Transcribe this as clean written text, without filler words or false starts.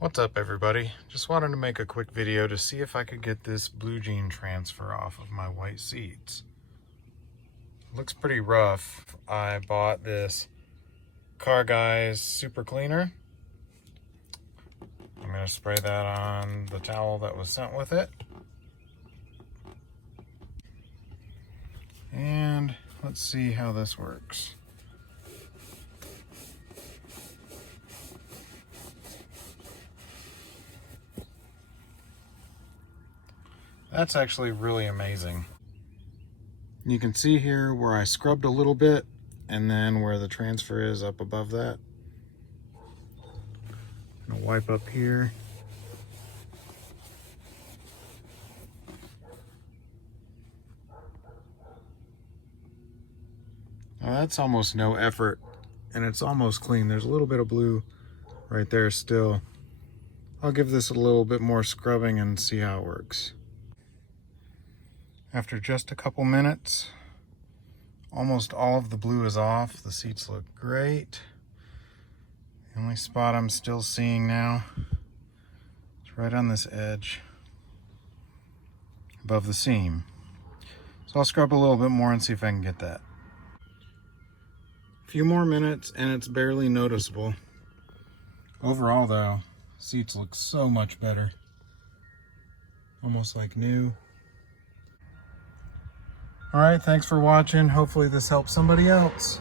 What's up, everybody? Just wanted to make a quick video to see if I could get this blue jean transfer off of my white seats. Looks pretty rough. I bought this Car Guys super cleaner. I'm going to spray that on the towel that was sent with it. And let's see how this works. That's actually really amazing. You can see here where I scrubbed a little bit and then where the transfer is up above that. I'm gonna wipe up here. Now that's almost no effort and it's almost clean. There's a little bit of blue right there still. I'll give this a little bit more scrubbing and see how it works. After just a couple minutes, almost all of the blue is off. The seats look great. The only spot I'm still seeing now is right on this edge above the seam. So I'll scrub a little bit more and see if I can get that. A few more minutes and it's barely noticeable. Overall though, seats look so much better. Almost like new. All right, thanks for watching. Hopefully this helps somebody else.